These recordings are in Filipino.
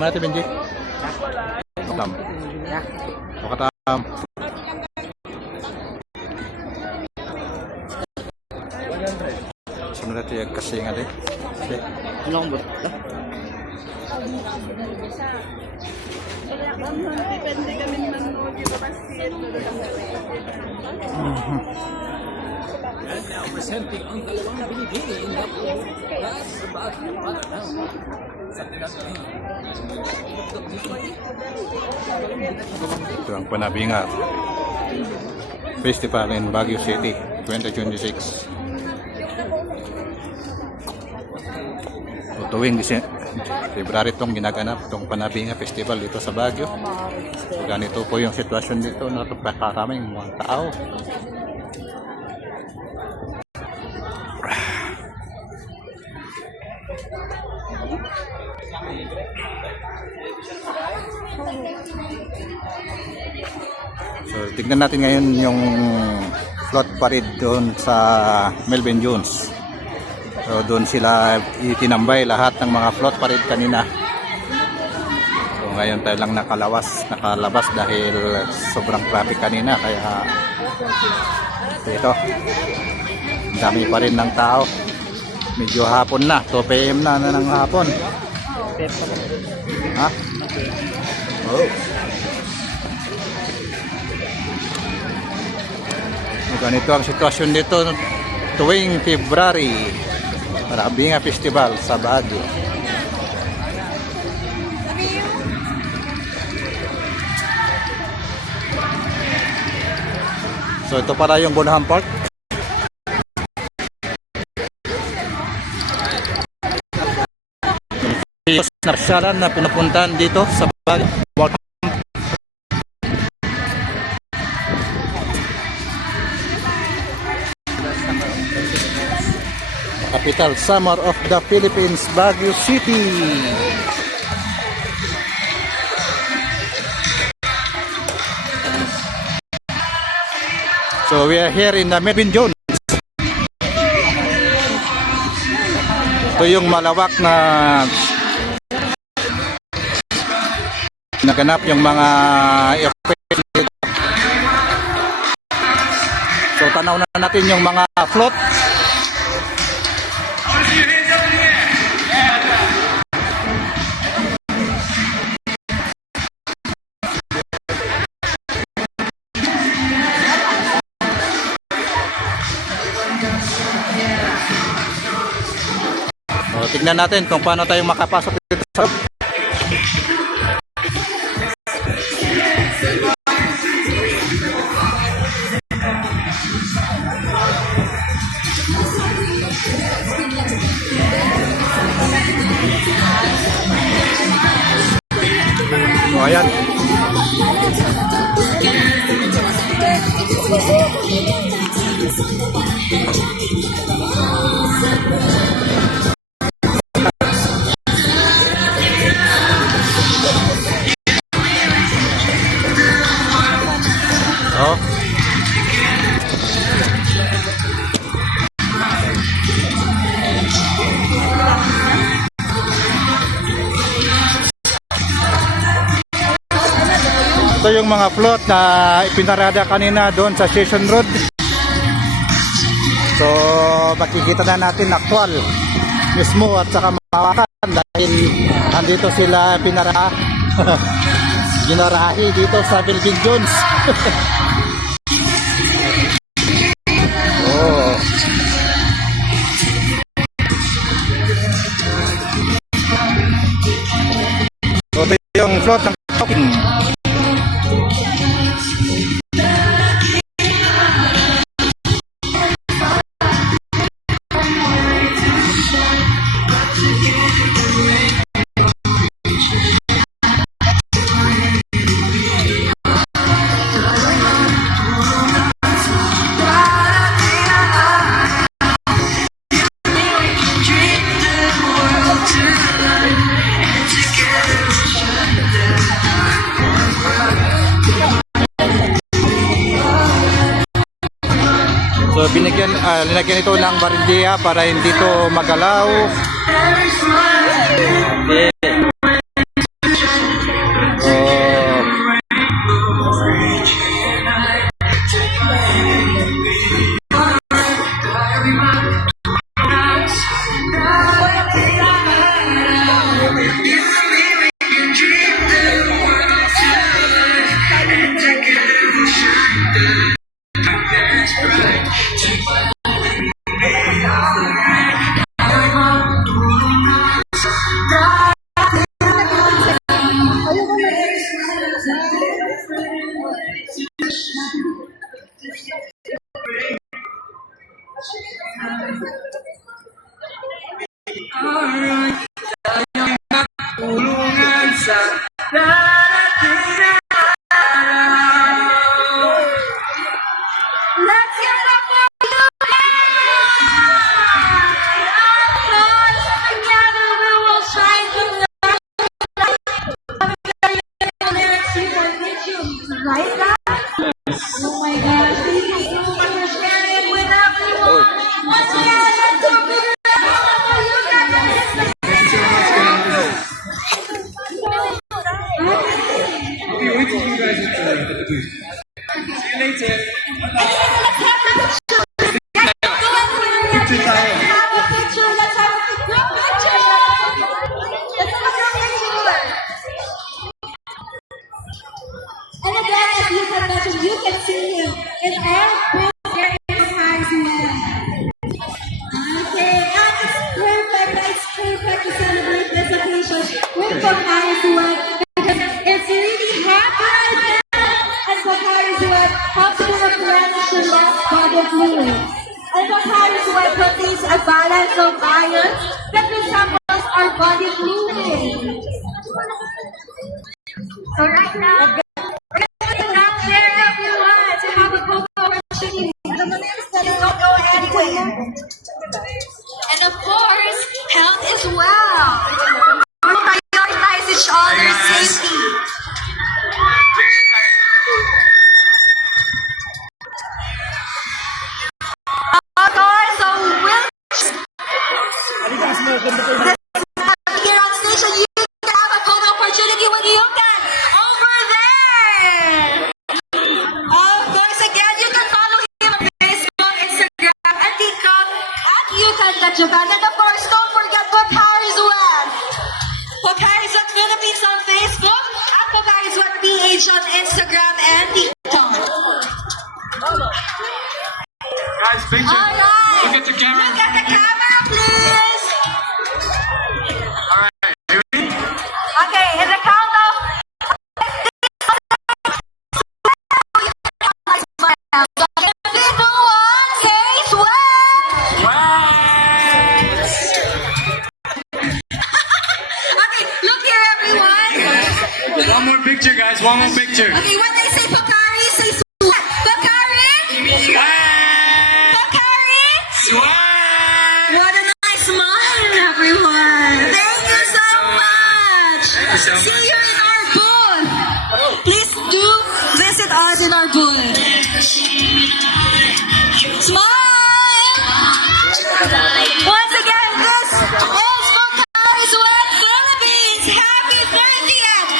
Mana natin, Benji? Katam. O katam. Sunod natin yung kasi nga din. Ano kong buto? Depende kami manood yung pasit. And now presenting ang dalawang binibili na plus sa Baguio Patang sa pinagdang. Ito ang Panabingat Festival in Baguio City 2026. So, tuwing February itong ginaganap itong Panabingat Festival dito sa Baguio. So, ganito po yung sitwasyon dito. Napakaraming mga tao. So, tignan natin ngayon yung float parade doon sa Melvin Jones. So, doon sila itinambay lahat ng mga float parade kanina. So, ngayon tayo lang nakalabas dahil sobrang traffic kanina. Kaya, ito, dami pa rin ng tao. Medyo hapon na, 2 PM na ng hapon. Ha? Oh. Ganito ang sitwasyon dito tuwing February Panabingat Festival sa Baguio. So ito para yung Bonham Park. Yung pasyalan na pinupuntahan dito sa Baguio. Capital Summer of the Philippines, Baguio City. So we are here in the Melvin Jones. Ito yung malawak na naganap yung mga event dito. So tanaw na natin yung mga float. So, tignan natin kung paano tayo makapasok dito sa so, ayan. Oh. Ito yung mga float na ipinarada kanina doon sa Station Road. So makikita na natin actual mismo at saka mahawakan dahil andito sila pinara ginarahi dito sa Melvin Jones. Oh. So ito yung float ng talking. So linagyan ito ng barilya para hindi ito magalaw. Okay. Let's give it up for together we will shine through the right now? Oh my gosh, thank you so much for sharing it with everyone. Once again, let's do a big round for you And again, as you can mention, you can see him in all books there in Paris. Okay, and it's perfect to celebrate this occasion with Paris because it's really hot right now, and Paris helps to replenish the lost body fluid. And Paris contains a balance of iron that resembles our body fluid. So right now, out there, everyone, to have a photo opportunity. Don't go anywhere. And of course, health as well. We prioritize each other's safety. Of course, so we'll here on station, you can have a photo opportunity when you can. Over there. Of course, again, you can follow him on Facebook, Instagram, and TikTok at YouCan.Japan. And of course, don't forget Pocarizuan. Pocarizuan Philippines on Facebook at Pocarizuan PH on Instagram and TikTok. Guys, picture. All right. Look at the camera. Look at the camera, please. All right. Okay, in the count of 3, 2, 1, say sweat. Okay, look here, everyone. One more picture, guys. One more picture. Okay, when they say Pocari, say sweat. Pocari? Pocari? What a nice smile, everyone. Thank you so much. you so much. See you in our booth. Please do visit us in our booth. Smile. Once again, this is Pocarizuan Philippines. Happy 30th.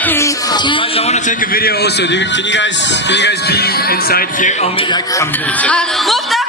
Okay. Guys, I want to take a video also. Can you guys be inside here? I'll make that come there. Move